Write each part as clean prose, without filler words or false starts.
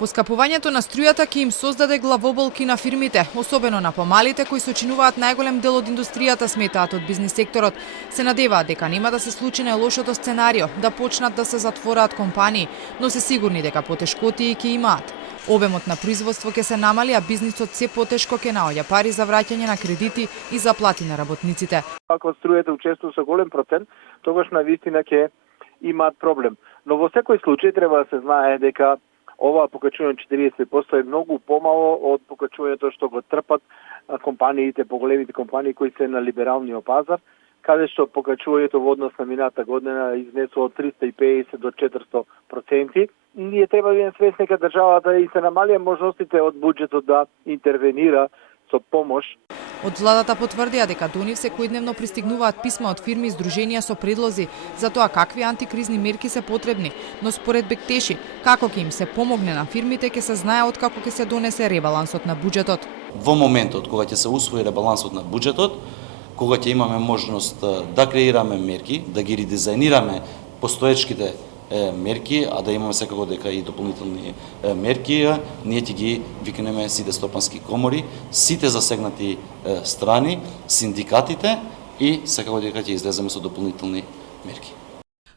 Поскапувањето на струјата ќе им создаде главоболки на фирмите, особено на помалите кои сочинуваат најголем дел од индустријата, сметаат од бизнис секторот. Се надеваат дека нема да се случи најлошото сценарио, да почнат да се затвораат компании, но се сигурни дека потешкотии ќе имаат. Обемот на производство ќе се намали, а бизнисот се потешко ќе наоѓа пари за враќање на кредити и заплати на работниците. Ако струјата учествува со голем процент, тогаш навистина ќе имаат проблем. Но во секој случај треба да се знае дека ова покачување 40% е многу помало од покачувањето што го трпат компаниите, поголемите компании кои се на либералниот пазар, каде што покачувањето во однос на мината година изнесува од 350 до 400%. Ние треба да бидеме свесни дека државата и се намалија можностите од буџетот да интервенира со помош. Од владата потврдија дека до нив секојдневно пристигнуваат писма од фирми и здруженија со предлози за тоа какви антикризни мерки се потребни, но според Бектеши, како ќе им се помогне на фирмите ќе се знае откако ќе се донесе ребалансот на буџетот. Во моментот кога ќе се усвои ребалансот на буџетот, кога ќе имаме можност да креираме мерки, да ги редизајнираме постоечките мерки, а да имаме секако дека и дополнителни мерки, ние ќе ги викнеме сите стопански комори, сите засегнати страни, синдикатите и секако дека ќе излеземе со дополнителни мерки.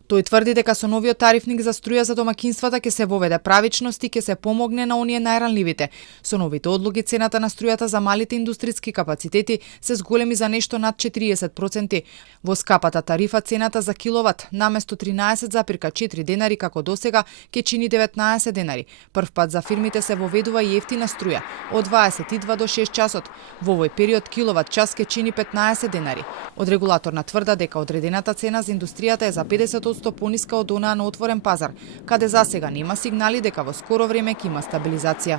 Тој тврди дека со новиот тарифник за струја за домакинствата ќе се воведе правичност и ќе се помогне на оние најранливите. Со новите одлуки цената на струјата за малите индустријски капацитети се зголеми за нешто над 40%. Во скапата тарифа цената за киловат наместо 13,4 денари како досега ќе чини 19 денари. Прв пат за фирмите се воведува и ефтина струја од 22 до 6 часот. Во овој период киловат час ќе чини 15 денари. Од регулаторна тврда дека одредената цена за индустријата е за 50% пониска од онаа на отворен пазар, каде засега нема сигнали дека во скоро време ќе има стабилизација.